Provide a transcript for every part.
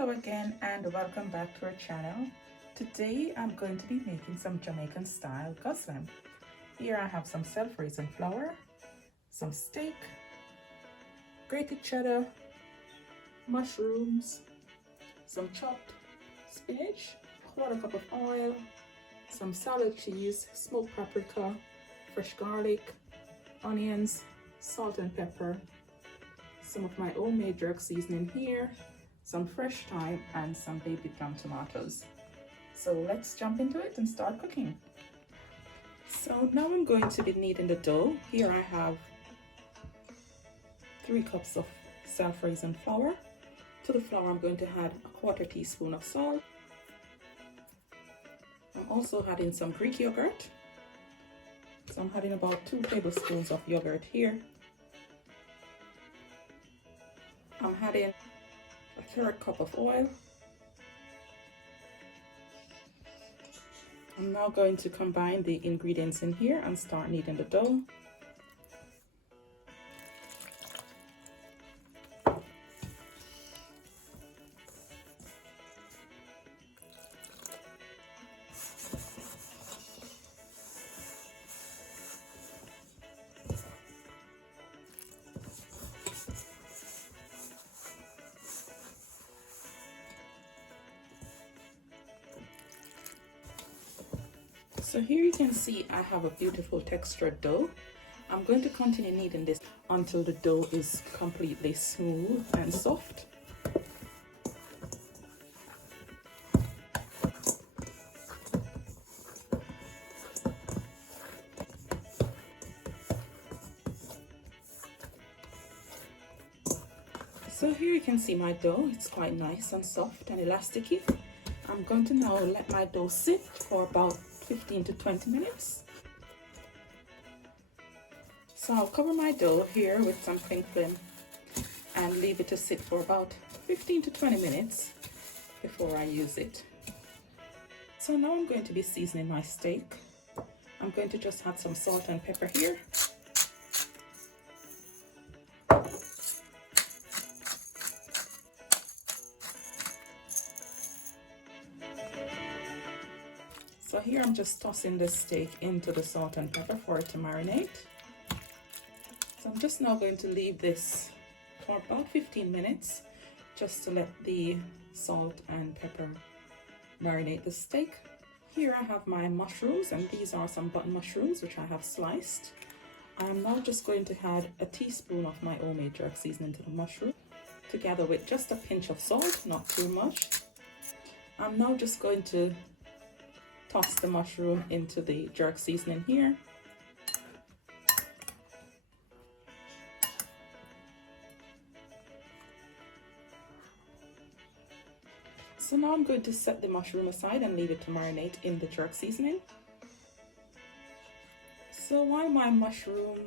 Hello again and welcome back to our channel. Today I'm going to be making some Jamaican style Gozleme. Here I have some self-raising flour, some steak, grated cheddar, mushrooms, some chopped spinach, a quarter cup of oil, some salad cheese, smoked paprika, fresh garlic, onions, salt and pepper, some of my homemade jerk seasoning here, some fresh thyme and some baby plum tomatoes. So let's jump into it and start cooking. So now I'm going to be kneading the dough. Here I have 3 cups of self-raising flour. To the flour I'm going to add a quarter teaspoon of salt. I'm also adding some Greek yogurt. So I'm adding about 2 tablespoons of yogurt here. I'm adding a 1/3 cup of oil. I'm now going to combine the ingredients in here and start kneading the dough. So here you can see I have a beautiful textured dough. I'm going to continue kneading this until the dough is completely smooth and soft. So here you can see my dough, it's quite nice and soft and elasticy. I'm going to now let my dough sit for about 15 to 20 minutes. So I'll cover my dough here with some cling film and leave it to sit for about 15 to 20 minutes before I use it. So now I'm going to be seasoning my steak. I'm going to just add some salt and pepper here. So here I'm just tossing the steak into the salt and pepper for it to marinate. So I'm just now going to leave this for about 15 minutes just to let the salt and pepper marinate the steak. Here I have my mushrooms, and these are some button mushrooms which I have sliced. I'm now just going to add a teaspoon of my homemade jerk seasoning to the mushroom, together with just a pinch of salt, not too much. I'm now just going to toss the mushroom into the jerk seasoning here. So now I'm going to set the mushroom aside and leave it to marinate in the jerk seasoning. So while my mushroom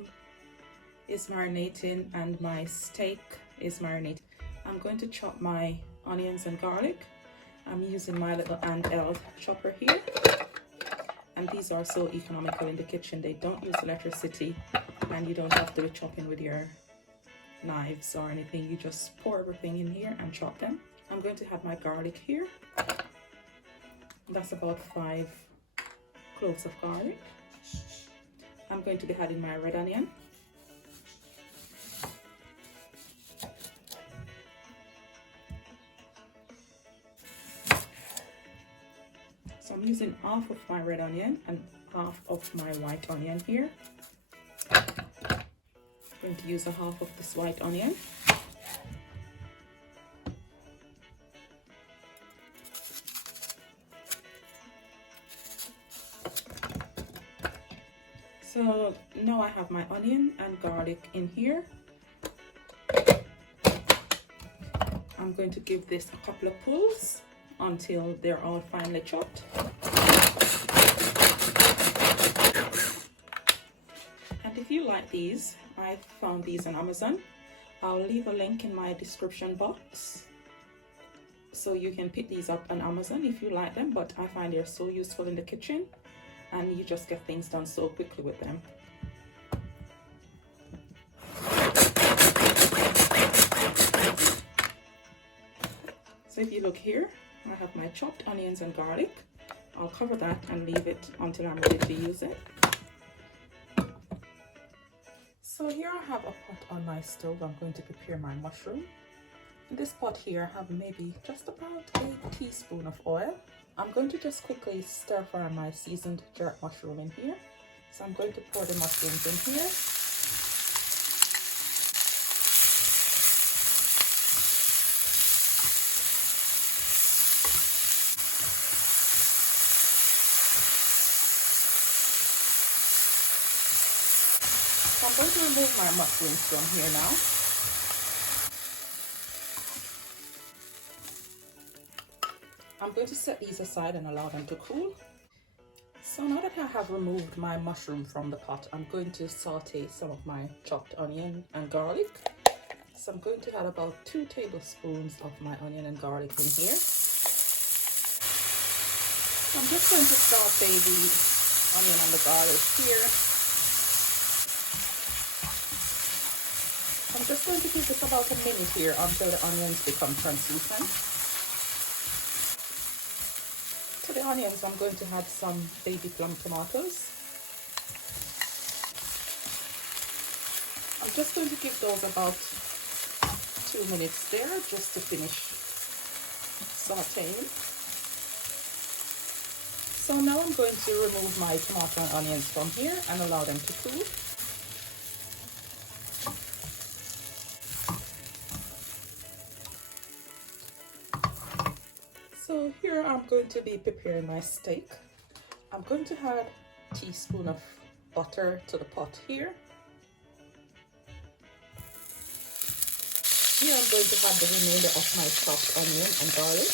is marinating and my steak is marinating, I'm going to chop my onions and garlic. I'm using my little handheld chopper here, and these are so economical in the kitchen. They don't use electricity and you don't have to be chopping with your knives or anything. You just pour everything in here and chop them. I'm going to add my garlic here. That's about 5 cloves of garlic. I'm going to be adding my red onion. So I'm using half of my red onion and half of my white onion here. I'm going to use a half of this white onion. So now I have my onion and garlic in here. I'm going to give this a couple of pulls until they're all finely chopped. And if you like these, I found these on Amazon. I'll leave a link in my description box so you can pick these up on Amazon if you like them, but I find they're so useful in the kitchen and you just get things done so quickly with them. So if you look here, I have my chopped onions and garlic. I'll cover that and leave it until I'm ready to use it. So here I have a pot on my stove. I'm going to prepare my mushroom. In this pot here, I have maybe just about a teaspoon of oil. I'm going to just quickly stir fry my seasoned jerk mushroom in here. So I'm going to pour the mushrooms in here. So I'm going to remove my mushrooms from here now. I'm going to set these aside and allow them to cool. So now that I have removed my mushroom from the pot, I'm going to saute some of my chopped onion and garlic. So I'm going to add about 2 tablespoons of my onion and garlic in here. I'm just going to saute the onion and the garlic here. I'm just going to give this about a minute here until the onions become translucent. To the onions, I'm going to add some baby plum tomatoes. I'm just going to give those about 2 minutes there just to finish sauteing. So now I'm going to remove my tomato and onions from here and allow them to cool. So here I'm going to be preparing my steak. I'm going to add a teaspoon of butter to the pot here. Here I'm going to add the remainder of my chopped onion and garlic.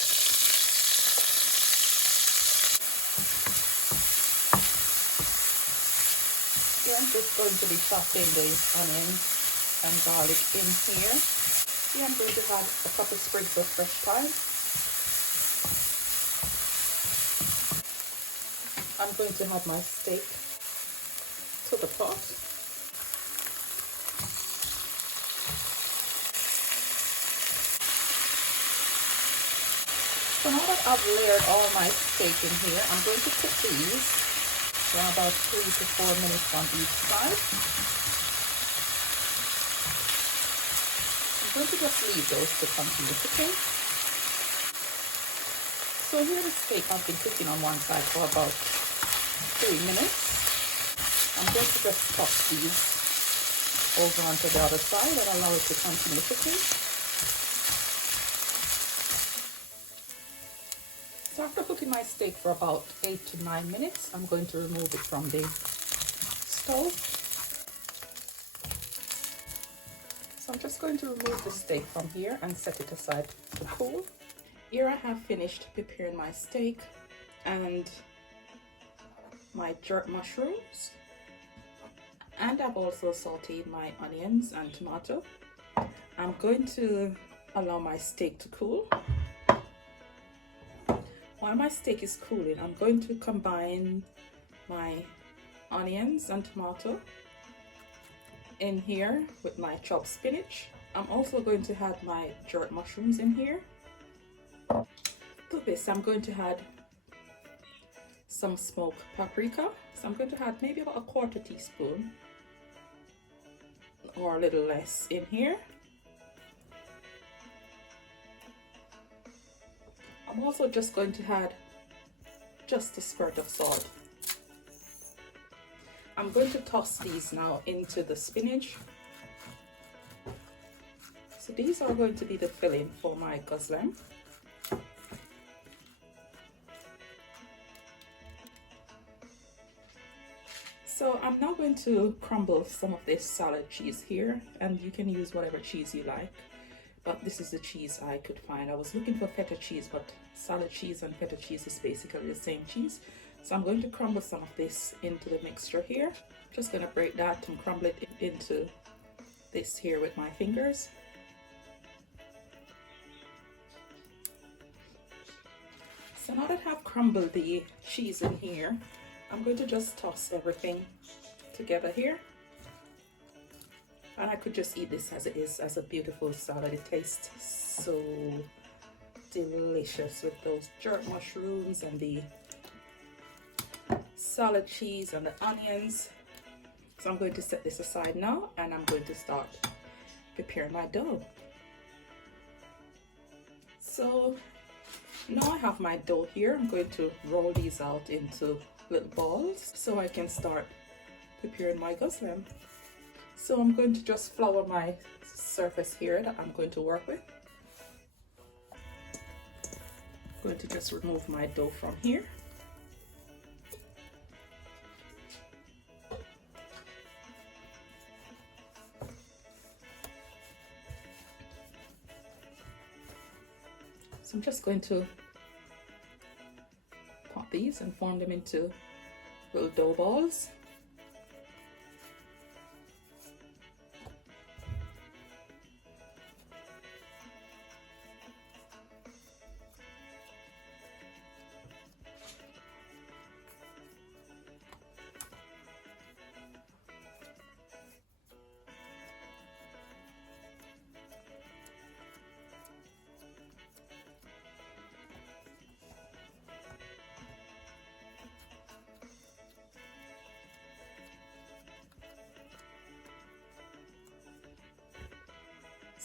Here I'm just going to be chopping the onions and garlic in here. Here I'm going to add a couple sprigs of fresh thyme. I'm going to add my steak to the pot. So now that I've layered all my steak in here, I'm going to cook these for about 3 to 4 minutes on each side. I'm going to just leave those to continue cooking. So here the steak has been cooking on one side for about 3 minutes. I'm going to just toss these over onto the other side and allow it to continue cooking. So after cooking my steak for about 8 to 9 minutes, I'm going to remove it from the stove. So I'm just going to remove the steak from here and set it aside to cool. Here I have finished preparing my steak and my jerk mushrooms, and I've also sauteed my onions and tomato. I'm going to allow my steak to cool. While my steak is cooling, I'm going to combine my onions and tomato in here with my chopped spinach. I'm also going to add my jerk mushrooms in here. To this, I'm going to add some smoked paprika. So I'm going to add maybe about a 1/4 teaspoon or a little less in here. I'm also just going to add just a squirt of salt. I'm going to toss these now into the spinach. So these are going to be the filling for my gozleme. So I'm now going to crumble some of this salad cheese here, and you can use whatever cheese you like, but this is the cheese I could find. I was looking for feta cheese, but salad cheese and feta cheese is basically the same cheese. So I'm going to crumble some of this into the mixture here. Just going to break that and crumble it into this here with my fingers. So now that I've crumbled the cheese in here, I'm going to just toss everything together here. And I could just eat this as it is, as a beautiful salad. It tastes so delicious with those jerk mushrooms and the salad cheese and the onions. So I'm going to set this aside now, and I'm going to start preparing my dough. So now I have my dough here. I'm going to roll these out into little balls so I can start preparing my gozleme. So I'm going to just flour my surface here that I'm going to work with. I'm going to just remove my dough from here. So I'm just going to pop these and form them into little dough balls.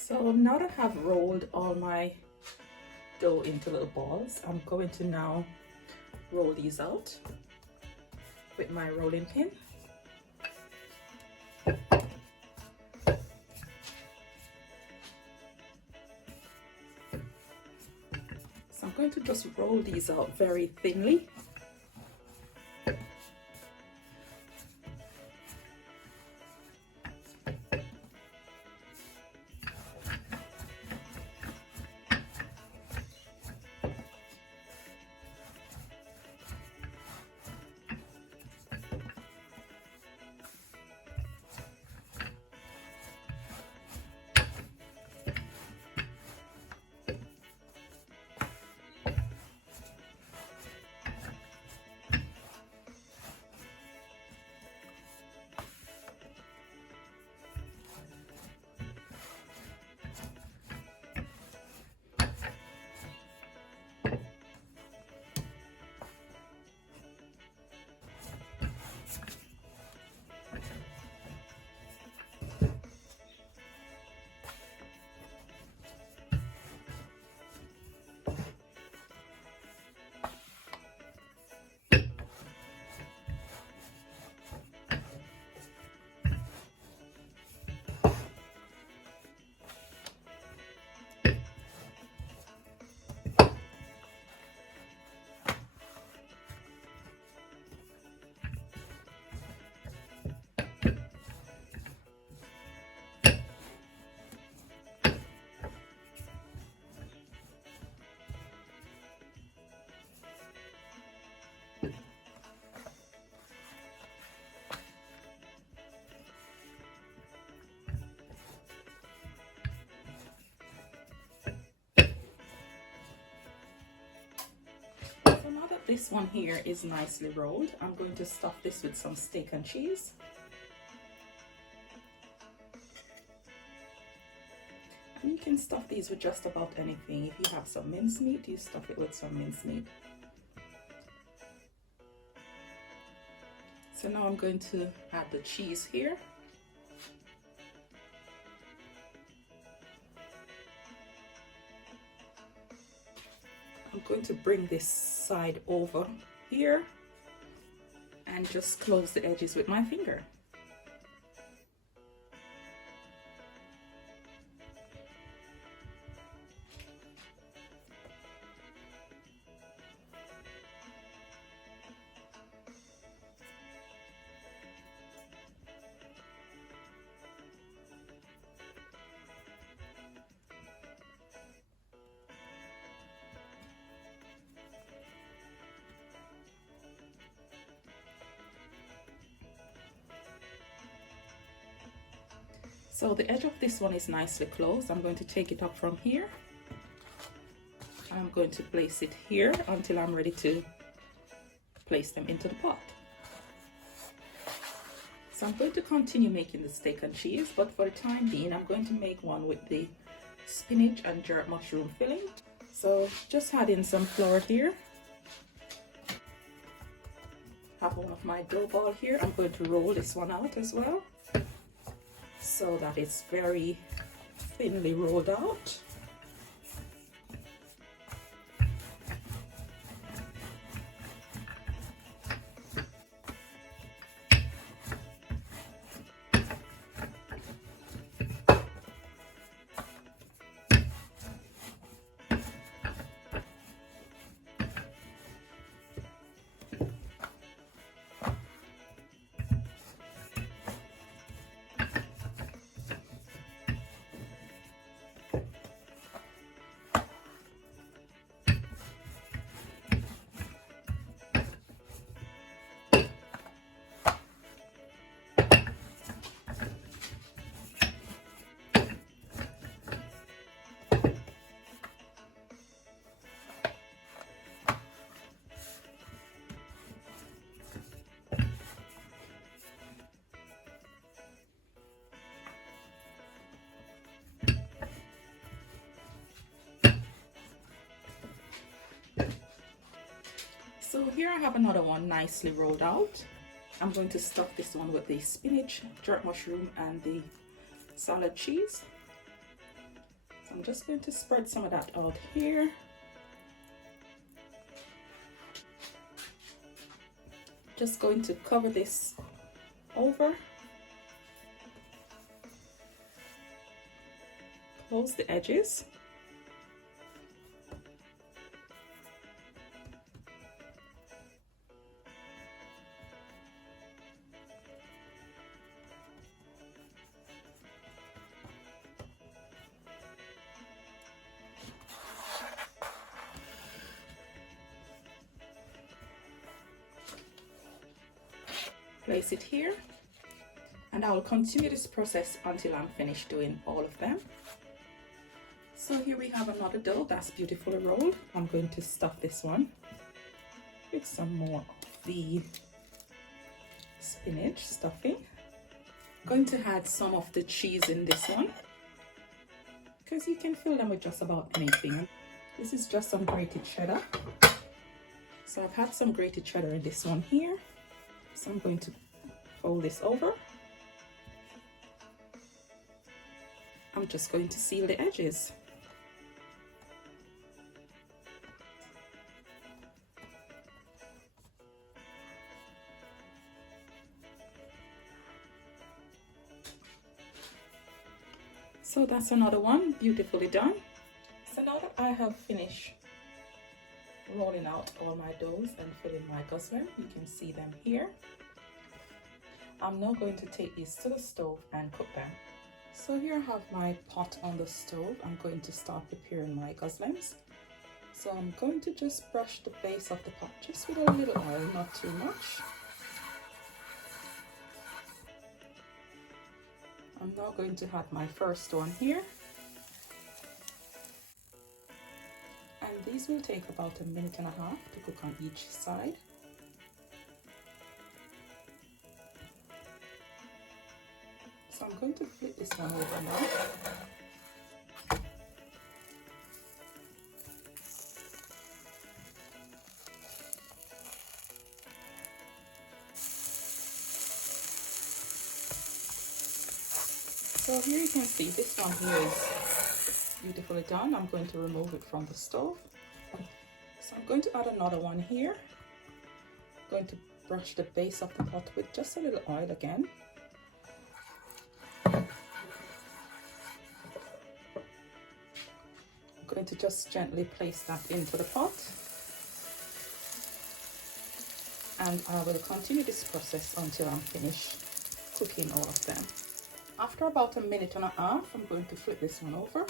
So now that I have rolled all my dough into little balls, I'm going to now roll these out with my rolling pin. So I'm going to just roll these out very thinly. So now that this one here is nicely rolled, I'm going to stuff this with some steak and cheese. And you can stuff these with just about anything. If you have some mincemeat, you stuff it with some mincemeat. So now I'm going to add the cheese here. I'm going to bring this side over here and just close the edges with my finger. So the edge of this one is nicely closed. I'm going to take it up from here. I'm going to place it here until I'm ready to place them into the pot. So I'm going to continue making the steak and cheese, but for the time being, I'm going to make one with the spinach and jerk mushroom filling. So just add in some flour here. Have one of my dough ball here. I'm going to roll this one out as well so that it's very thinly rolled out. So here I have another one nicely rolled out. I'm going to stuff this one with the spinach, jerk mushroom, and the salad cheese. So I'm just going to spread some of that out here. Just going to cover this over. Close the edges. Place it here, and I will continue this process until I'm finished doing all of them. So here we have another dough that's beautifully rolled. I'm going to stuff this one with some more of the spinach stuffing. I'm going to add some of the cheese in this one because you can fill them with just about anything. This is just some grated cheddar. So I've had some grated cheddar in this one here. So I'm going to fold this over. I'm just going to seal the edges. So that's another one beautifully done. So now that I have finished rolling out all my doughs and filling my gozleme, you can see them here. I'm now going to take these to the stove and cook them. So here I have my pot on the stove. I'm going to start preparing my gozlemes. So I'm going to just brush the base of the pot just with a little oil, not too much. I'm now going to add my first one here. And these will take about 1.5 minutes to cook on each side. So I'm going to flip this one over now. So here you can see this one here is beautifully done. I'm going to remove it from the stove. So I'm going to add another one here. I'm going to brush the base of the pot with just a little oil again. I'm going to just gently place that into the pot. And I will continue this process until I'm finished cooking all of them. After about 1.5 minutes, I'm going to flip this one over.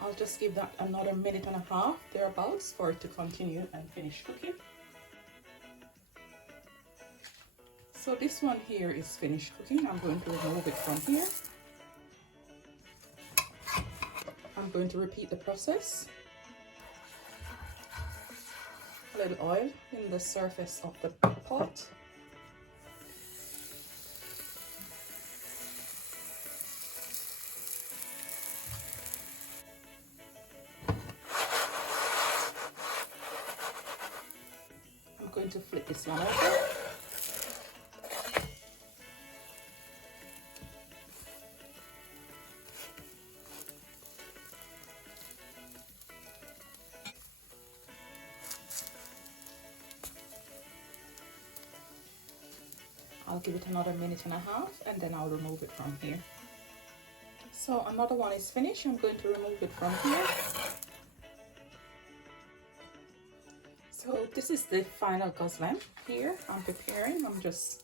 I'll just give that another 1.5 minutes thereabouts for it to continue and finish cooking. So this one here is finished cooking. I'm going to remove it from here. I'm going to repeat the process. a little oil in the surface of the pot. I'm going to flip this one over. I'll give it another minute and a half and then I'll remove it from here. So another one is finished. I'm going to remove it from here. So this is the final gozleme here I'm preparing. I'm just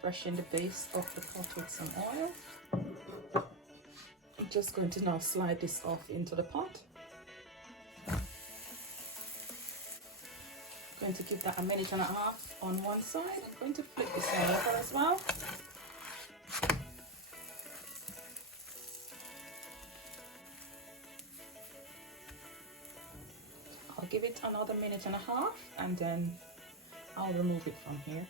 brushing the base of the pot with some oil. I'm just going to now slide this off into the pot. Going to give that a minute and a half on one side. I'm going to flip this one over as well. I'll give it another minute and a half and then I'll remove it from here.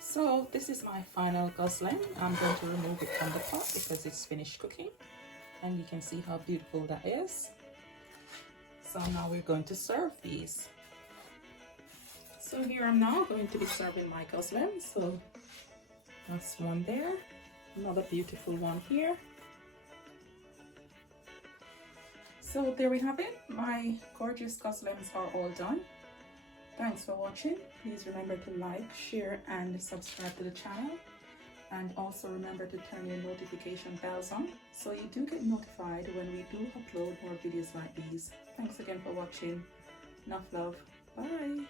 So this is my final gozleme. I'm going to remove it from the pot because it's finished cooking. And you can see how beautiful that is. So now we're going to serve these. So here I'm now going to be serving my gozleme. So that's one there, another beautiful one here. So there we have it. My gorgeous gozlemes are all done. Thanks for watching. Please remember to like, share and subscribe to the channel. And also remember to turn your notification bells on so you do get notified when we do upload more videos like these. Thanks again for watching. Nuff Love. Bye.